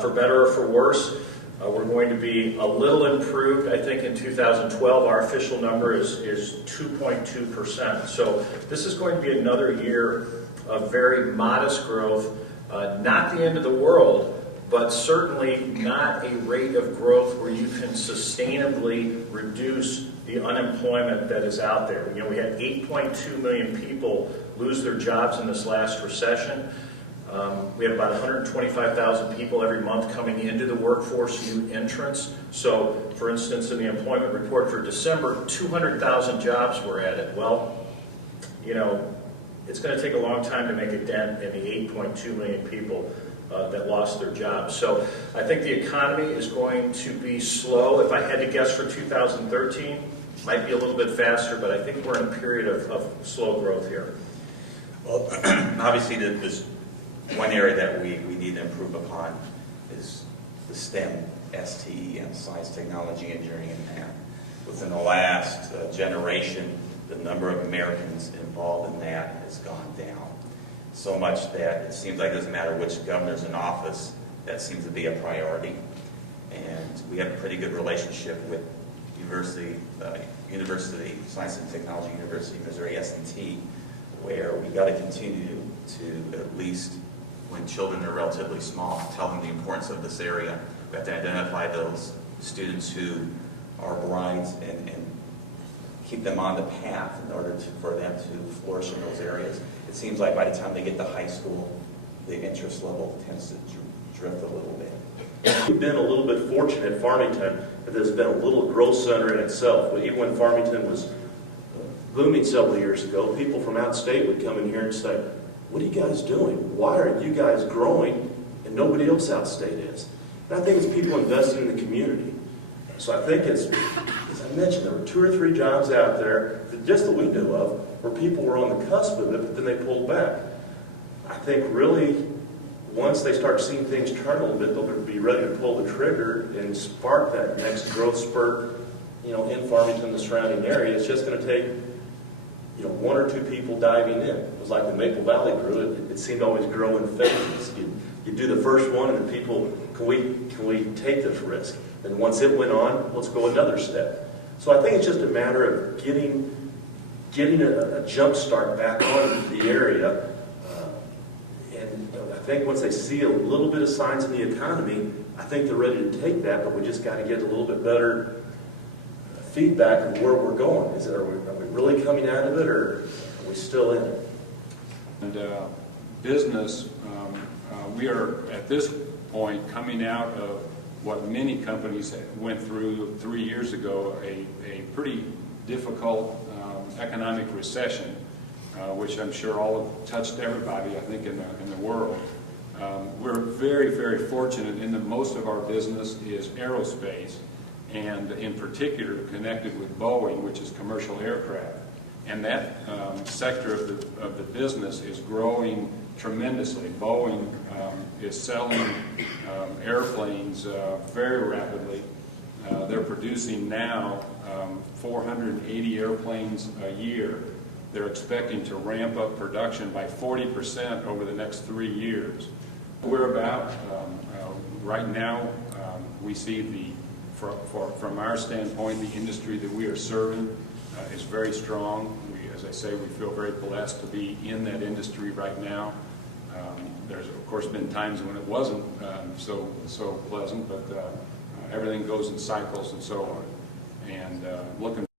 For better or for worse, we're going to be a little improved. I think in 2012 our official number is 2.2%. So this is going to be another year of very modest growth. Not the end of the world, but certainly not a rate of growth where you can sustainably reduce the unemployment that is out there. You know, we had 8.2 million people lose their jobs in this last recession. We have about 125,000 people every month coming into the workforce, new entrants. So, for instance, in the employment report for December, 200,000 jobs were added. Well, you know, it's going to take a long time to make a dent in the 8.2 million people that lost their jobs. So I think the economy is going to be slow. If I had to guess for 2013, it might be a little bit faster, but I think we're in a period of slow growth here. Well, obviously there's one area that we need to improve upon is the STEM, S-T-E-M, science, technology, engineering, and math. Within the last generation, the number of Americans involved in that has gone down. So much that it seems like it doesn't matter which governor's in office, that seems to be a priority. And we have a pretty good relationship with University Science and Technology University of Missouri, S&T, where we got to continue to, at least when children are relatively small, tell them the importance of this area. We have to identify those students who are bright and keep them on the path in order for them to flourish in those areas. It seems like by the time they get to high school, the interest level tends to drift a little bit. We've been a little bit fortunate at Farmington that there's been a little growth center in itself. Even when Farmington was booming several years ago, people from out of state would come in here and say, "What are you guys doing? Why are you guys growing and nobody else out of state is?" And I think it's people investing in the community. So I think it's, as I mentioned, there were 2 or 3 jobs out there that we knew of where people were on the cusp of it, but then they pulled back. I think really once they start seeing things turn a little bit, they'll be ready to pull the trigger and spark that next growth spurt, you know, in Farmington and the surrounding area. It's just going to take, you know, 1 or 2 people diving in. It was like the Maple Valley grew. It seemed to always grow in phases. You do the first one, and the people, can we take this risk? And once it went on, let's go another step. So I think it's just a matter of getting a jump start back on the area. And I think once they see a little bit of signs in the economy, I think they're ready to take that, but we just got to get a little bit better feedback of where we're going. Are we really coming out of it, or are we still in it? And business, we are at this point coming out of what many companies went through 3 years ago, a pretty difficult economic recession, which I'm sure all have touched everybody, I think, in the world. We're very, very fortunate in that most of our business is aerospace, and in particular connected with Boeing, which is commercial aircraft. And that sector of the business is growing tremendously. Boeing is selling airplanes very rapidly. They're producing now 480 airplanes a year. They're expecting to ramp up production by 40% over the next 3 years. We're about, right now, we see from our standpoint, the industry that we are serving is very strong. As I say, we feel very blessed to be in that industry right now. There's, of course, been times when it wasn't so pleasant, but everything goes in cycles and so on. And looking